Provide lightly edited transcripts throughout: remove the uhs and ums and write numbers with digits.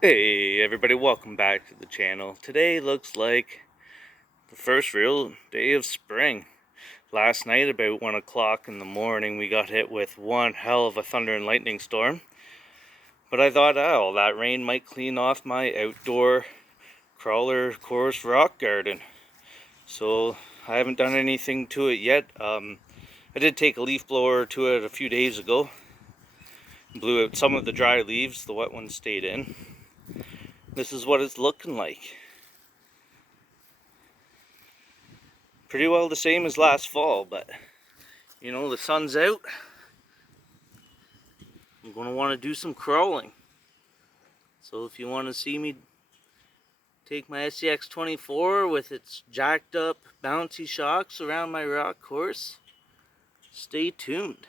Hey everybody, welcome back to the channel. Today looks like the first real day of spring. Last night about 1 o'clock in the morning we got hit with one hell of a thunder and lightning storm. But I thought, oh, that rain might clean off my outdoor crawler course rock garden. So I haven't done anything to it yet. I did take a leaf blower to it a few days ago. Blew out some of the dry leaves, the wet ones stayed in. This is what it's looking like. Pretty well the same as last fall, but you know, the sun's out. I'm going to want to do some crawling. So if you want to see me take my SCX24 with its jacked up bouncy shocks around my rock course, stay tuned.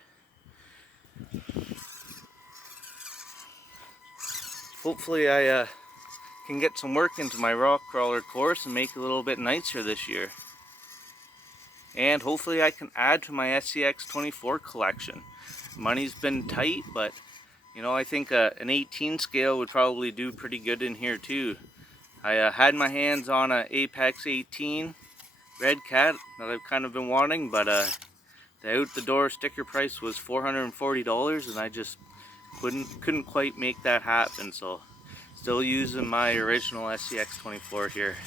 Hopefully I can get some work into my rock crawler course and make it a little bit nicer this year. And hopefully I can add to my SCX24 collection. Money's been tight, but you know, I think an 18 scale would probably do pretty good in here too. I had my hands on an Apex 18 Red Cat that I've kind of been wanting, but the out the door sticker price was $440 and I just couldn't quite make that happen, so still using my original SCX24 here.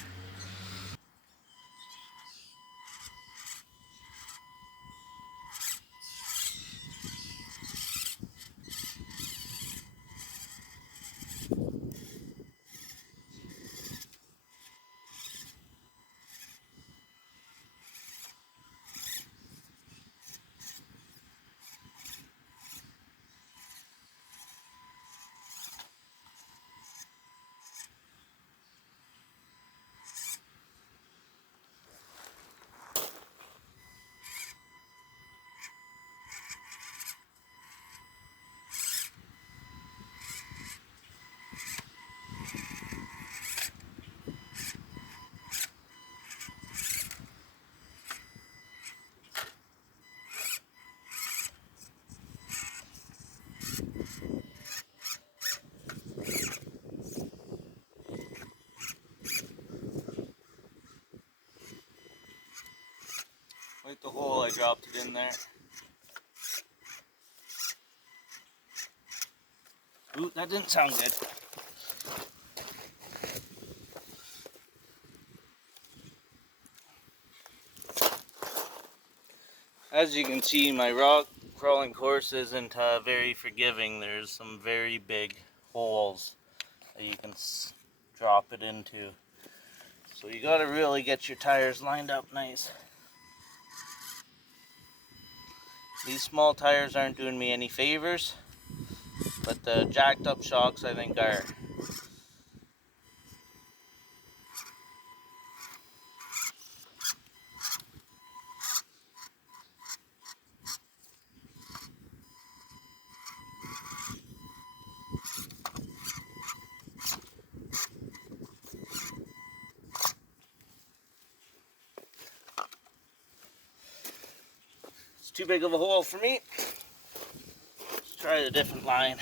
Like the hole, I dropped it in there. Ooh, that didn't sound good. As you can see, my rock crawling course isn't very forgiving. There's some very big holes that you can drop it into. So you gotta really get your tires lined up nice. These small tires aren't doing me any favors, but the jacked up shocks I think are. It's too big of a hole for me. Let's try a different line.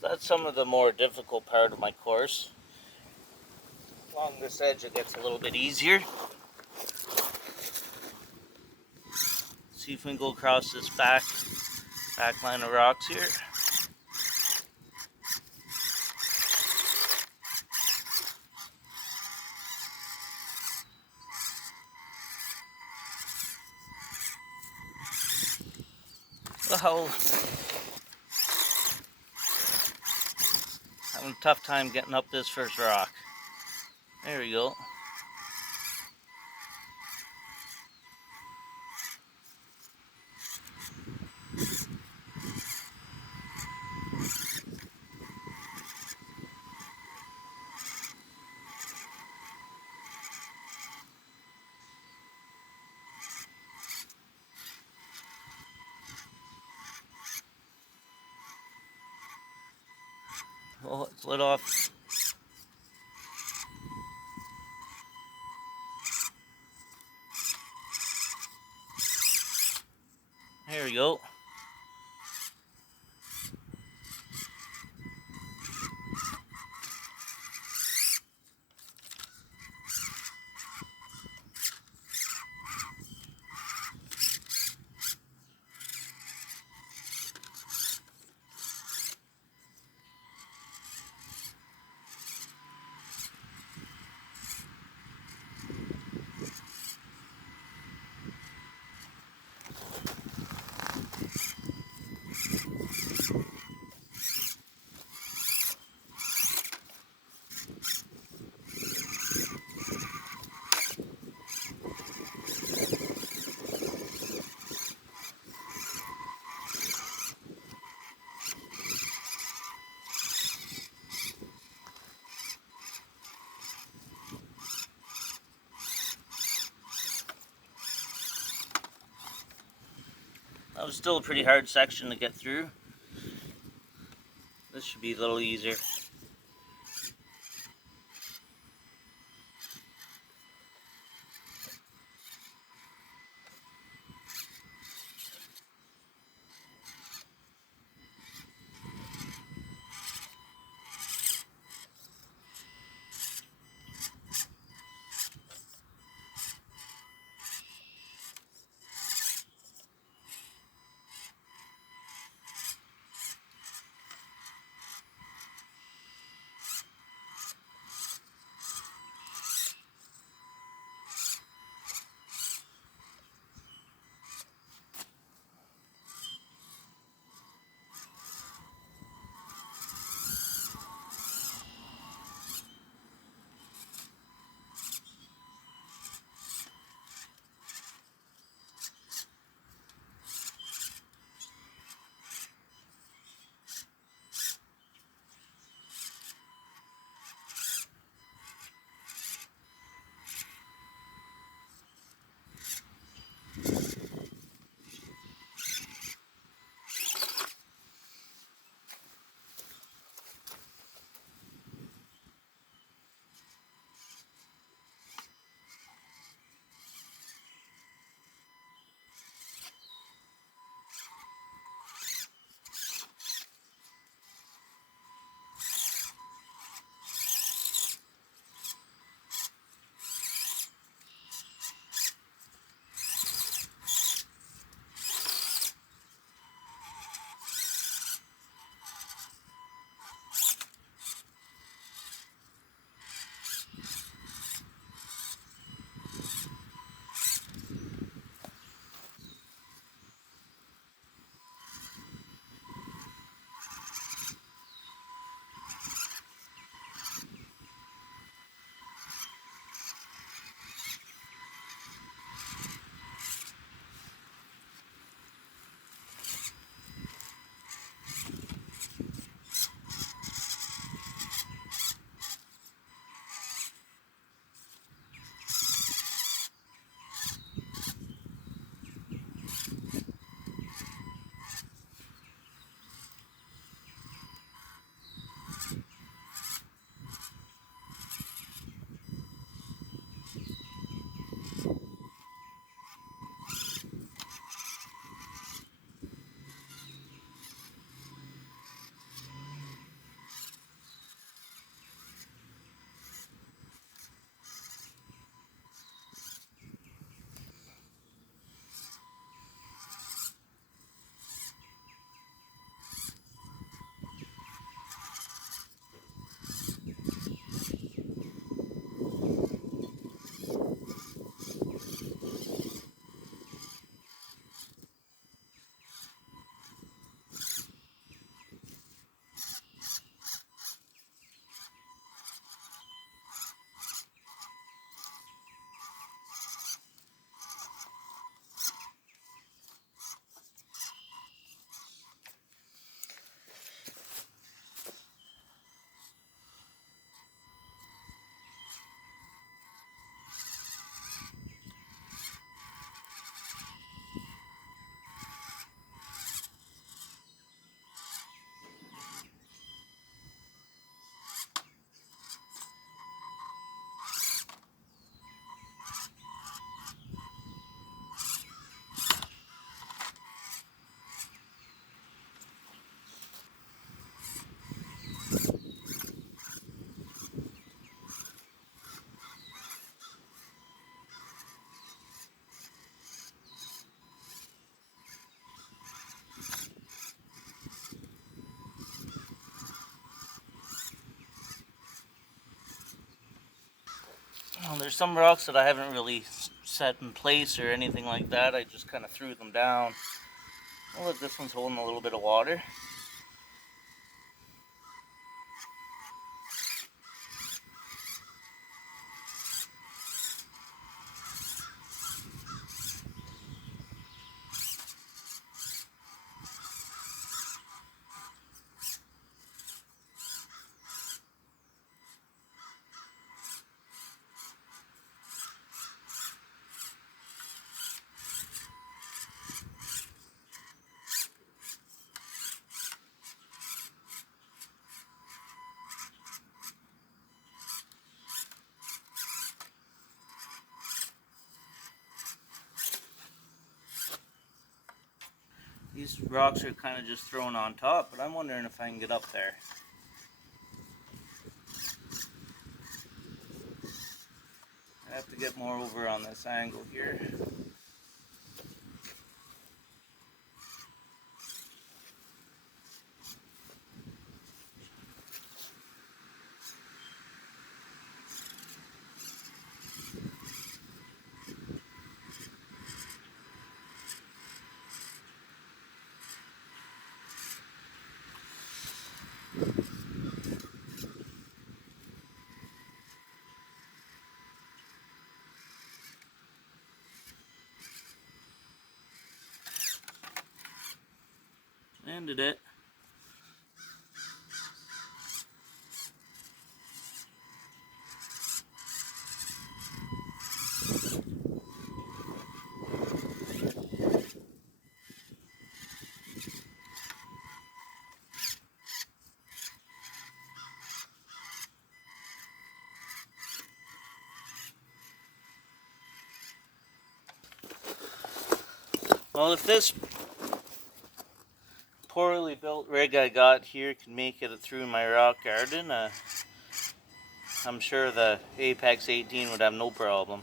So that's some of the more difficult part of my course. Along this edge it gets a little bit easier. See if we can go across this back line of rocks here. Wow. Having a tough time getting up this first rock. There we go. Oh, it's lit off. There we go. That was still a pretty hard section to get through. This should be a little easier. Well, there's some rocks that I haven't really set in place or anything like that. I just kind of threw them down. Oh, look, this one's holding a little bit of water. These rocks are kind of just thrown on top, but I'm wondering if I can get up there. I have to get more over on this angle here. Landed it. Well, if this poorly built rig I got here can make it through my rock garden, I'm sure the Apex 18 would have no problem.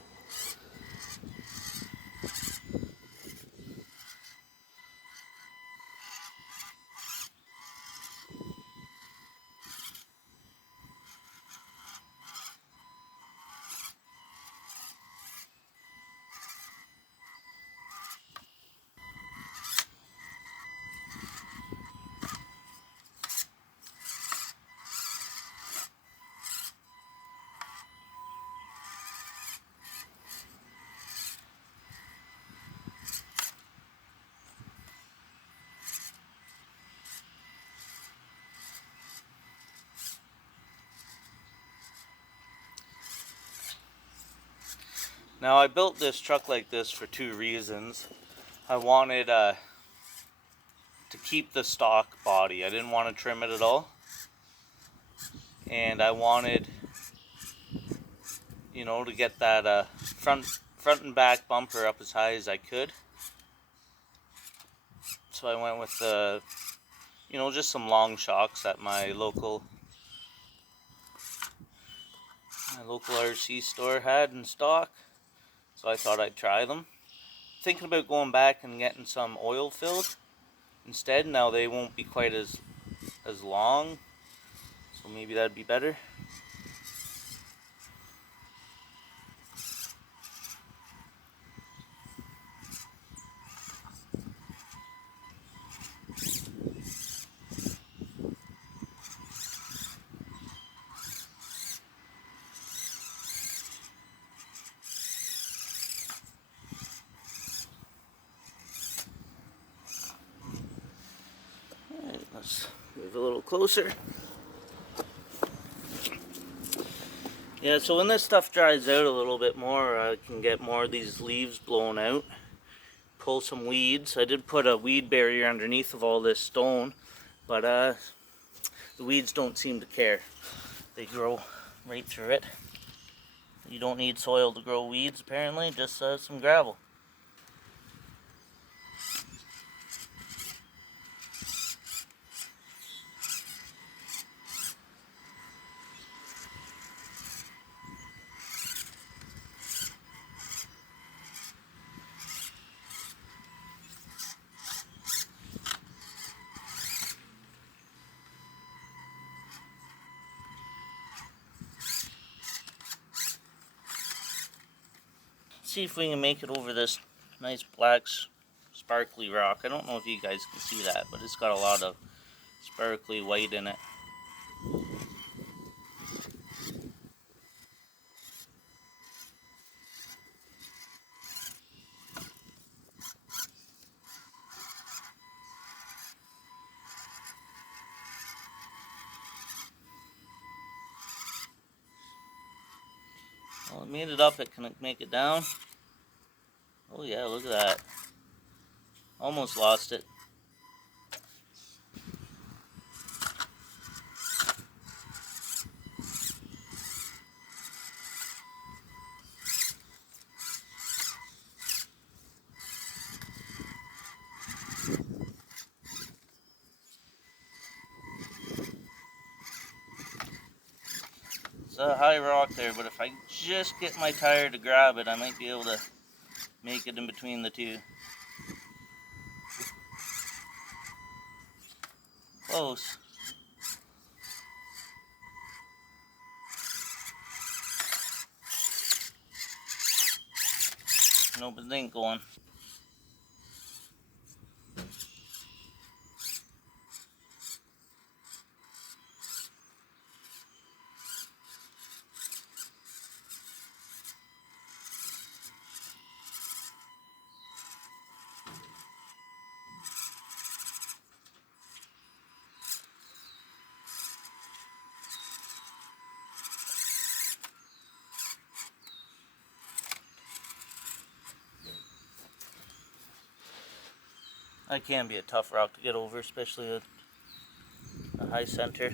Now, I built this truck like this for two reasons. I wanted to keep the stock body. I didn't want to trim it at all. And I wanted, you know, to get that front and back bumper up as high as I could. So I went with you know, just some long shocks that my local RC store had in stock. So I thought I'd try them. Thinking about going back and getting some oil filled instead. Now they won't be quite as long, so maybe that'd be better. Alright, let's move a little closer. Yeah, so when this stuff dries out a little bit more, I can get more of these leaves blown out. Pull some weeds. I did put a weed barrier underneath of all this stone, but the weeds don't seem to care. They grow right through it. You don't need soil to grow weeds, apparently, just some gravel. see if we can make it over this nice black sparkly rock. I don't know if you guys can see that, but it's got a lot of sparkly white in it. Well, it made it up. It can make it down. Oh yeah, look at that. Almost lost it. It's a high rock there, but if I just get my tire to grab it, I might be able to make it in between the two. Close. Nope, it ain't going. That can be a tough rock to get over, especially a high center.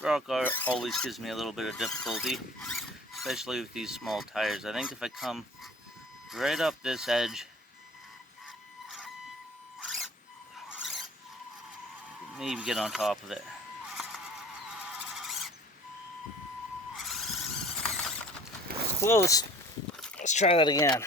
Rock always gives me a little bit of difficulty, especially with these small tires. I think if I come right up this edge, maybe get on top of it. Close. Let's try that again.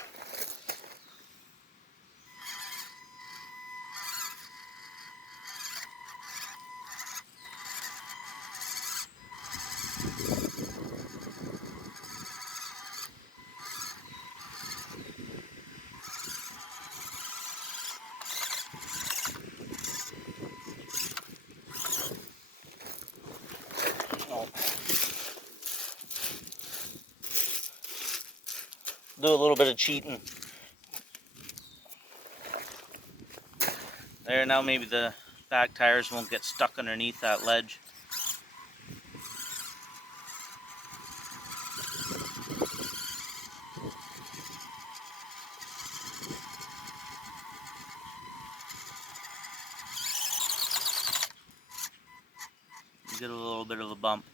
Do a little bit of cheating. There, now maybe the back tires won't get stuck underneath that ledge. Get a little bit of a bump.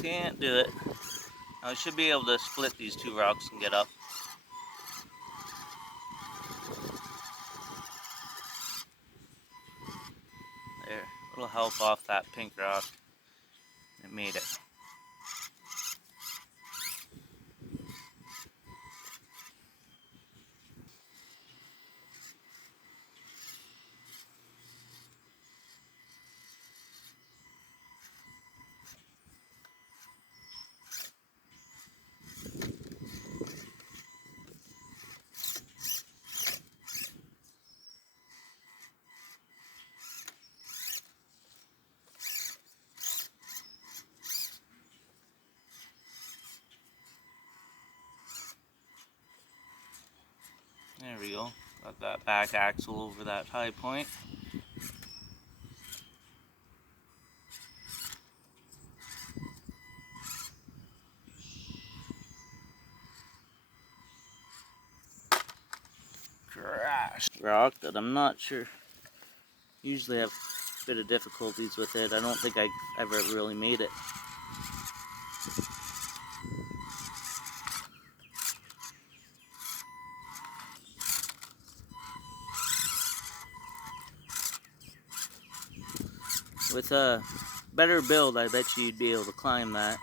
Can't do it. I should be able to split these two rocks and get up. There, a little help off that pink rock. It made it. Got that back axle over that high point. Crash rock that I'm not sure. Usually have a bit of difficulties with it. I don't think I've ever really made it. With a better build, I bet you'd be able to climb that.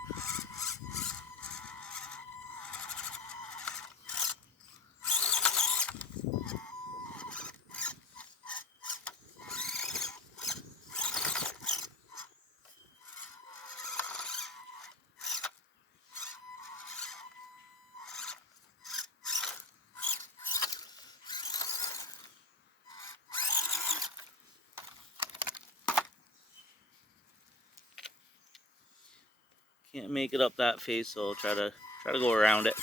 Can't make it up that face, so I'll try to go around it.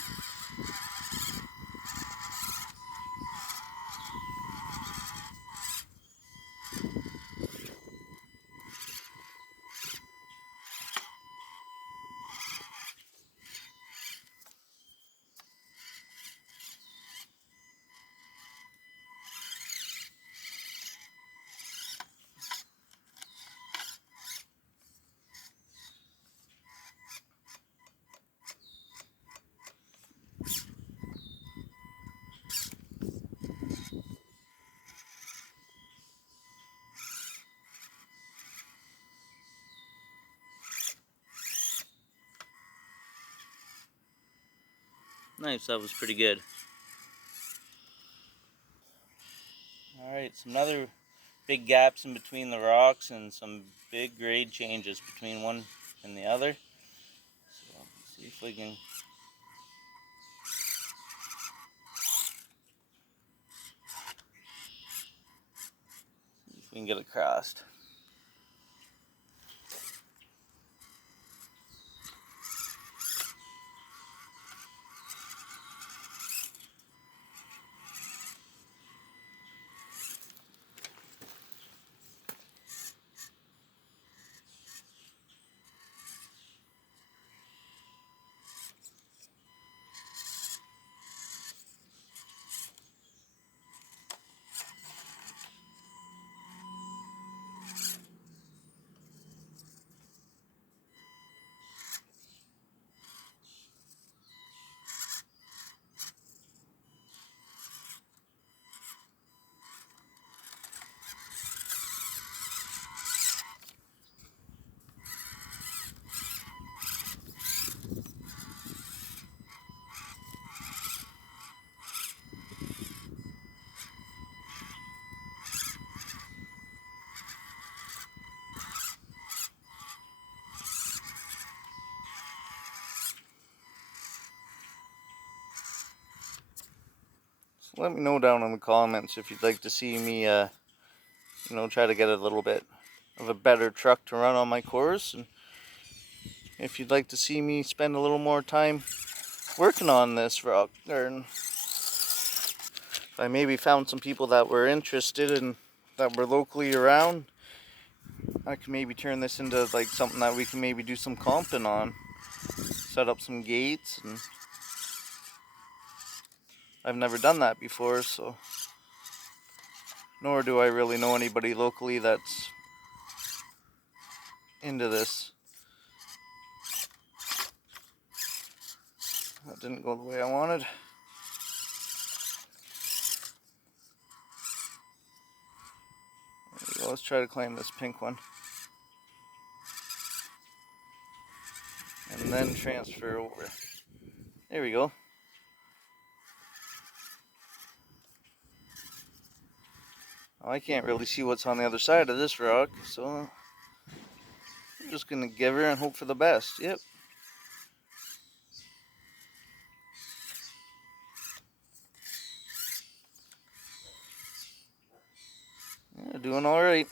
Nice, that was pretty good. Alright, some other big gaps in between the rocks and some big grade changes between one and the other. So let's see if we can get it crossed. Let me know down in the comments if you'd like to see me, try to get a little bit of a better truck to run on my course, and if you'd like to see me spend a little more time working on this rock garden. If I maybe found some people that were interested and that were locally around, I can maybe turn this into like something that we can maybe do some comping on. Set up some gates, and I've never done that before, so nor do I really know anybody locally that's into this. That didn't go the way I wanted. There we go. Let's try to climb this pink one. And then transfer over. There we go. Well, I can't really see what's on the other side of this rock, so I'm just going to give her and hope for the best. Yep. Yeah, doing all right.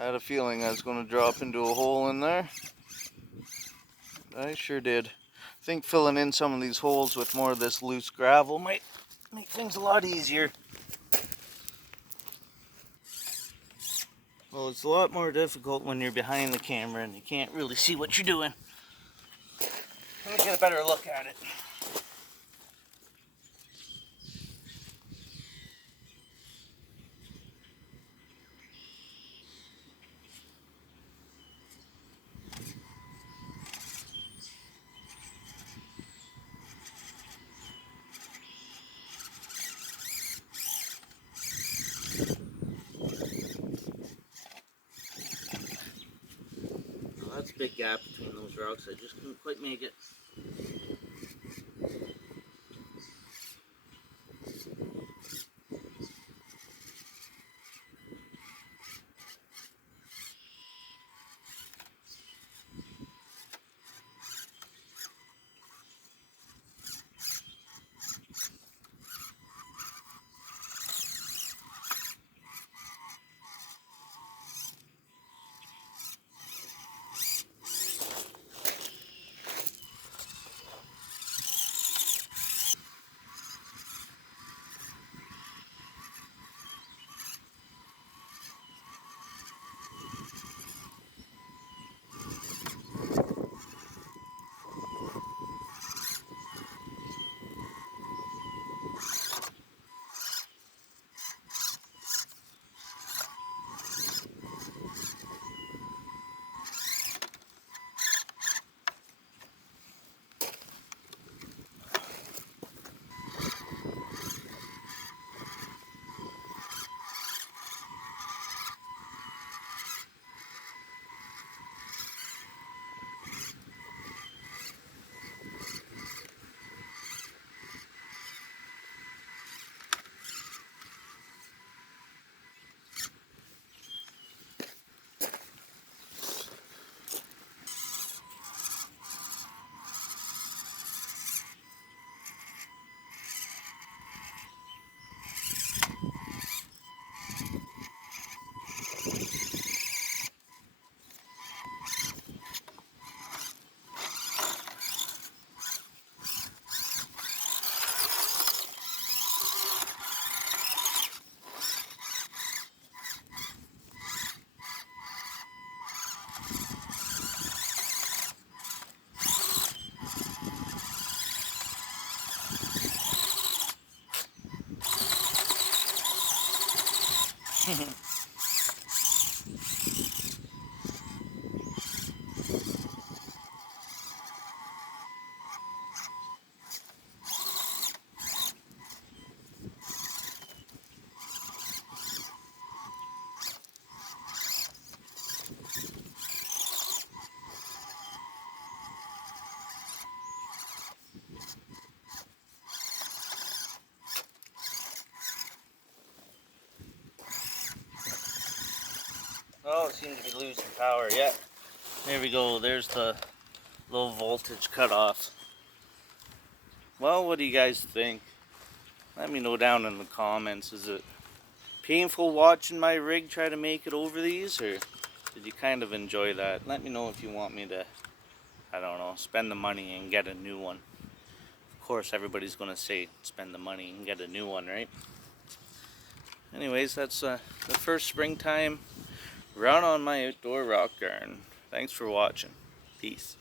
I had a feeling I was going to drop into a hole in there. I sure did. I think filling in some of these holes with more of this loose gravel might make things a lot easier. Well, it's a lot more difficult when you're behind the camera and you can't really see what you're doing. Let me get a better look at it. Well, that's a big gap between those rocks. I just couldn't quite make it. Oh, it seems to be losing power. Yeah. There we go. There's the low voltage cutoff. Well, what do you guys think? Let me know down in the comments. Is it painful watching my rig try to make it over these, or did you kind of enjoy that? Let me know if you want me to, I don't know, spend the money and get a new one. Of course, everybody's going to say spend the money and get a new one, right? Anyways, that's the first springtime run on my outdoor rock garden. Thanks for watching. Peace.